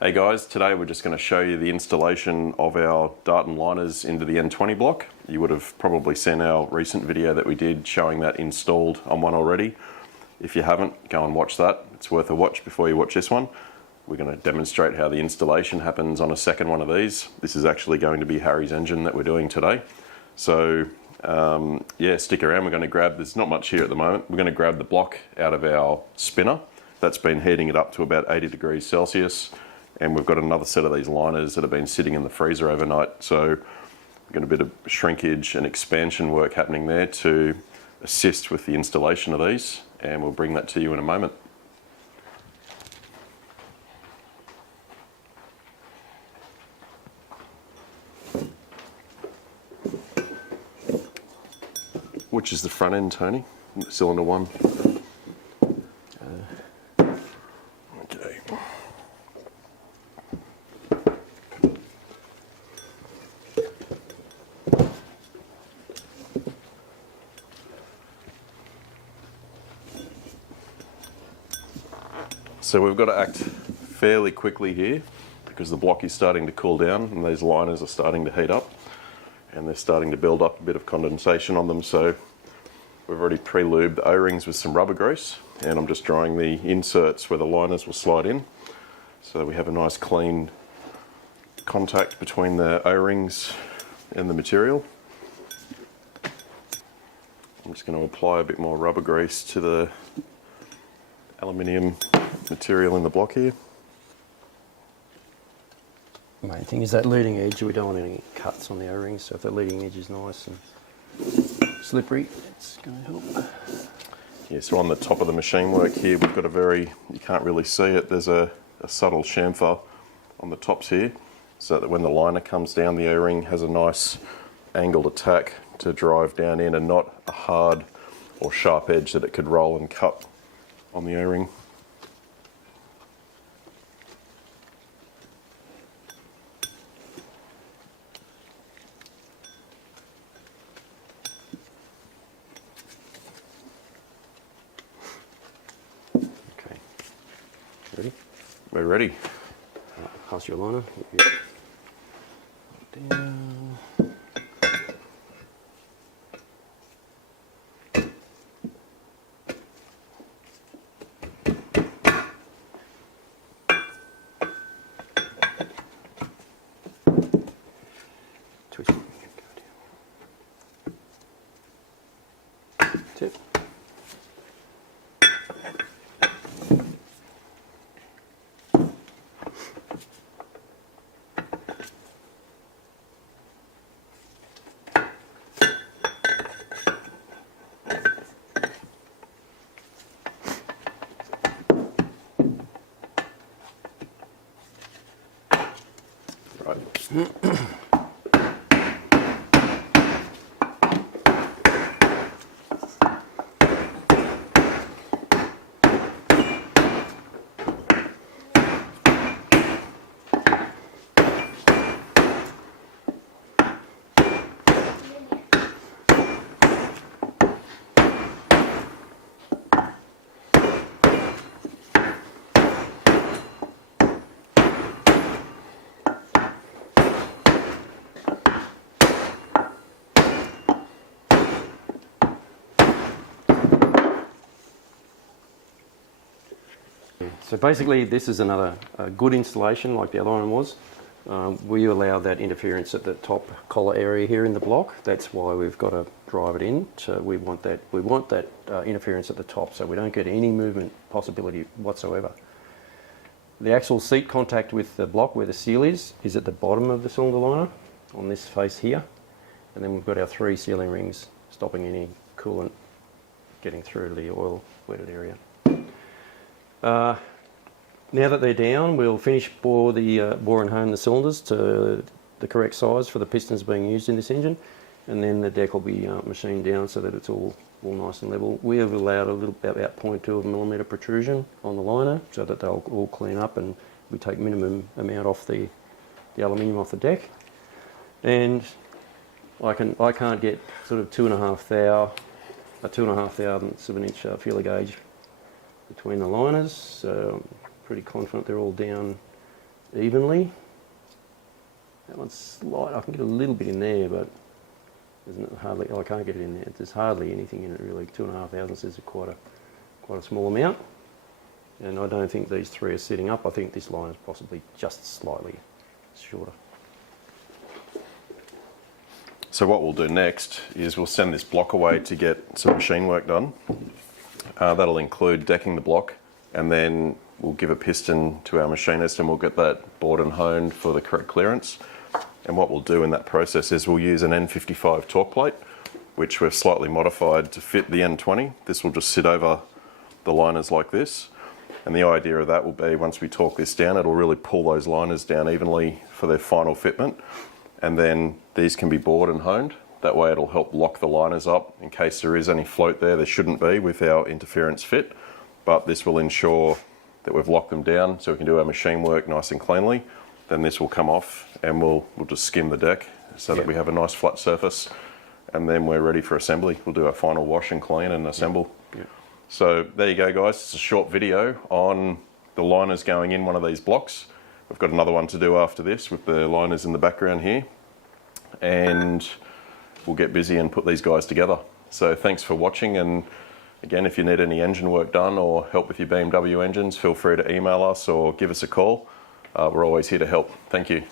Hey guys, today we're just going to show you the installation of our Darton liners into the N20 block. You would have probably seen our recent video that we did showing that installed on one already. If you haven't, go and watch that. It's worth a watch before you watch this one. We're going to demonstrate how the installation happens on a second one of these. This is actually going to be Harry's engine that we're doing today. So yeah, stick around. We're going to grab, there's not much here at the moment, we're going to grab the block out of our spinner. That's been heating it up to about 80 degrees Celsius. And we've got another set of these liners that have been sitting in the freezer overnight. So we've got a bit of shrinkage and expansion work happening there to assist with the installation of these. And we'll bring that to you in a moment. Which is the front end, Tony? Cylinder one. Okay. So we've got to act fairly quickly here because the block is starting to cool down and these liners are starting to heat up and they're starting to build up a bit of condensation on them. So we've already pre-lubed the O-rings with some rubber grease and I'm just drying the inserts where the liners will slide in. So we have a nice clean contact between the O-rings and the material. I'm just going to apply a bit more rubber grease to the aluminium material in the block here. The main thing is that leading edge. We don't want any cuts on the O-rings, so if the leading edge is nice and slippery, it's going to help. Yeah, so on the top of the machine work here, we've got a very, you can't really see it, there's a subtle chamfer on the tops here, so that when the liner comes down, the O-ring has a nice angled attack to drive down in and not a hard or sharp edge that it could roll and cut on the O-ring. Okay, ready? We're ready. Pass your liner. Down. Twist it. That's it. Right. So basically this is another good installation like the other one was. We allow that interference at the top collar area here in the block. That's why we've got to drive it in. So we want that interference at the top so we don't get any movement possibility whatsoever. The actual seat contact with the block where the seal is at the bottom of the cylinder liner on this face here. And then we've got our 3 sealing rings stopping any coolant getting through to the oil wetted area. Now that they're down, we'll finish boring home the cylinders to the correct size for the pistons being used in this engine, and then the deck will be machined down so that it's all nice and level. We have allowed a little about 0.2 millimetre protrusion on the liner so that they'll all clean up and we take minimum amount off the aluminium off the deck. And I can't get sort of 2.5 thousandths of an inch feeler gauge between the liners. So pretty confident they're all down evenly. That one's slight. I can get a little bit in there, but there's hardly. I can't get it in there. There's hardly anything in it really. 2.5 thousandths is quite a small amount. And I don't think these three are sitting up. I think this line is possibly just slightly shorter. So what we'll do next is we'll send this block away to get some machine work done. That'll include decking the block, and then we'll give a piston to our machinist and we'll get that bored and honed for the correct clearance. And what we'll do in that process is we'll use an N55 torque plate, which we've slightly modified to fit the N20. This will just sit over the liners like this. And the idea of that will be, once we torque this down, it'll really pull those liners down evenly for their final fitment. And then these can be bored and honed. That way it'll help lock the liners up in case there is any float there. There shouldn't be with our interference fit, but this will ensure that we've locked them down so we can do our machine work nice and cleanly. Then this will come off and we'll just skim the deck so that we have a nice flat surface, and then we're ready for assembly. We'll do our final wash and clean and assemble. So there you go, guys. It's a short video on the liners going in one of these blocks. We've got another one to do after this with the liners in the background here, and we'll get busy and put these guys together. So thanks for watching, and again, if you need any engine work done or help with your BMW engines, feel free to email us or give us a call. We're always here to help. Thank you.